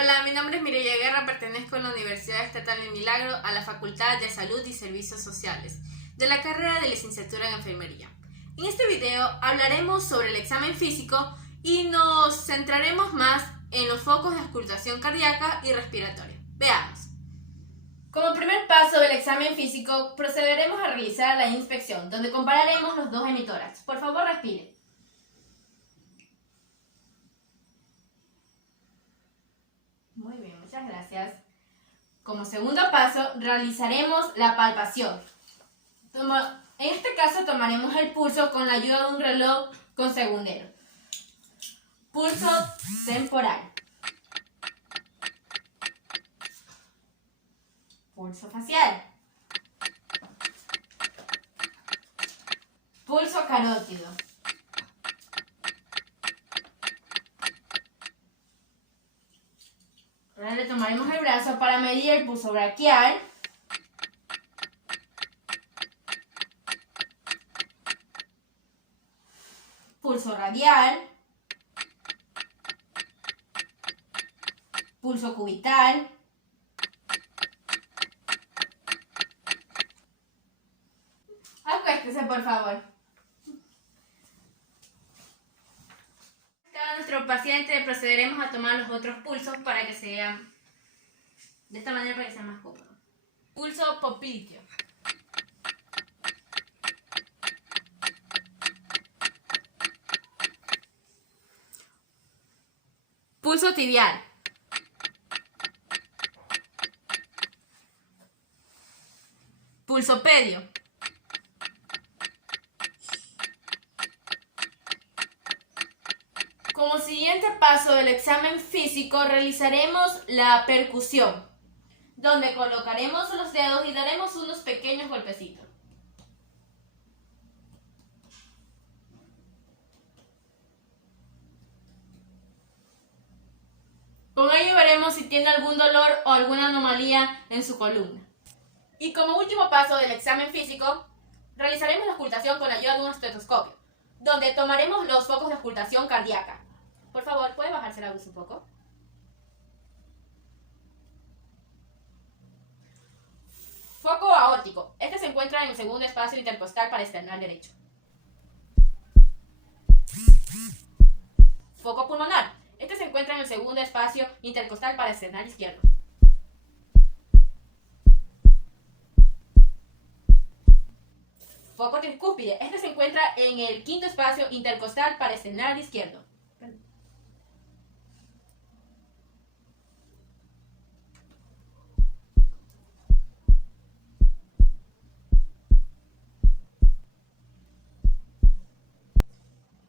Hola, mi nombre es Mireya Guerra, pertenezco a la Universidad Estatal del Milagro, a la Facultad de Salud y Servicios Sociales, de la carrera de licenciatura en Enfermería. En este video hablaremos sobre el examen físico y nos centraremos más en los focos de auscultación cardíaca y respiratoria. Veamos. Como primer paso del examen físico, procederemos a realizar la inspección, donde compararemos los dos hemitórax. Por favor, respire. Muy bien, muchas gracias. Como segundo paso, realizaremos la palpación. En este caso tomaremos el pulso con la ayuda de un reloj con segundero. Pulso temporal. Pulso facial. Pulso carótido. Ahora le tomaremos el brazo para medir el pulso braquial. Pulso radial. Pulso cubital. Acuéstese, por favor. A nuestro paciente procederemos a tomar los otros pulsos para que sean de esta manera, para que sea más cómodo. Pulso popliteo. Pulso tibial. Pulso pedio. Como siguiente paso del examen físico realizaremos la percusión, donde colocaremos los dedos y daremos unos pequeños golpecitos. Con ello veremos si tiene algún dolor o alguna anomalía en su columna. Y como último paso del examen físico, realizaremos la auscultación con la ayuda de un estetoscopio, donde tomaremos los focos de auscultación cardíaca. Por favor, ¿puede bajarse la luz un poco? Foco aórtico. Este se encuentra en el segundo espacio intercostal parasternal derecho. Foco pulmonar. Este se encuentra en el segundo espacio intercostal parasternal izquierdo. Foco tricúspide. Este se encuentra en el quinto espacio intercostal parasternal izquierdo.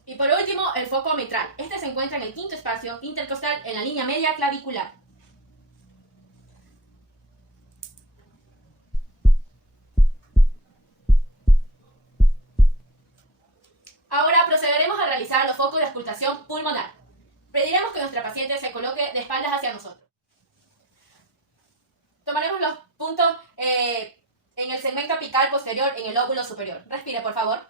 Y por último, el foco mitral. Este se encuentra en el quinto espacio intercostal en la línea media clavicular. Ahora procederemos a realizar los focos de auscultación pulmonar. Pediremos que nuestra paciente se coloque de espaldas hacia nosotros. Tomaremos los puntos en el segmento apical posterior en el lóbulo superior. Respire, por favor.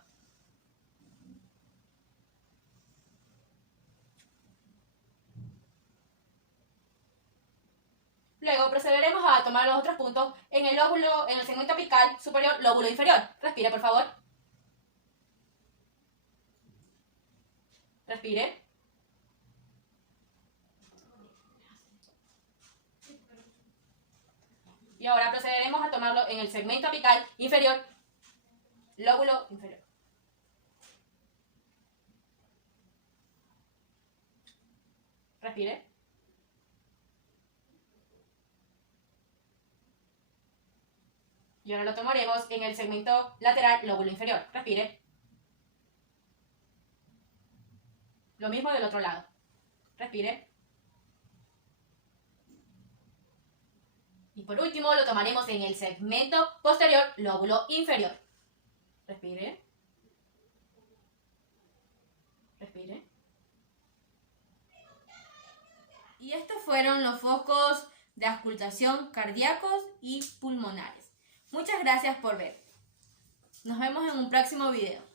Luego procederemos a tomar los otros puntos en el segmento apical superior, lóbulo inferior. Respire, por favor. Respire. Y ahora procederemos a tomarlo en el segmento apical inferior, lóbulo inferior. Respire. Y ahora lo tomaremos en el segmento lateral, lóbulo inferior. Respire. Lo mismo del otro lado. Respire. Y por último lo tomaremos en el segmento posterior, lóbulo inferior. Respire. Respire. Y estos fueron los focos de auscultación cardíacos y pulmonares. Muchas gracias por ver. Nos vemos en un próximo video.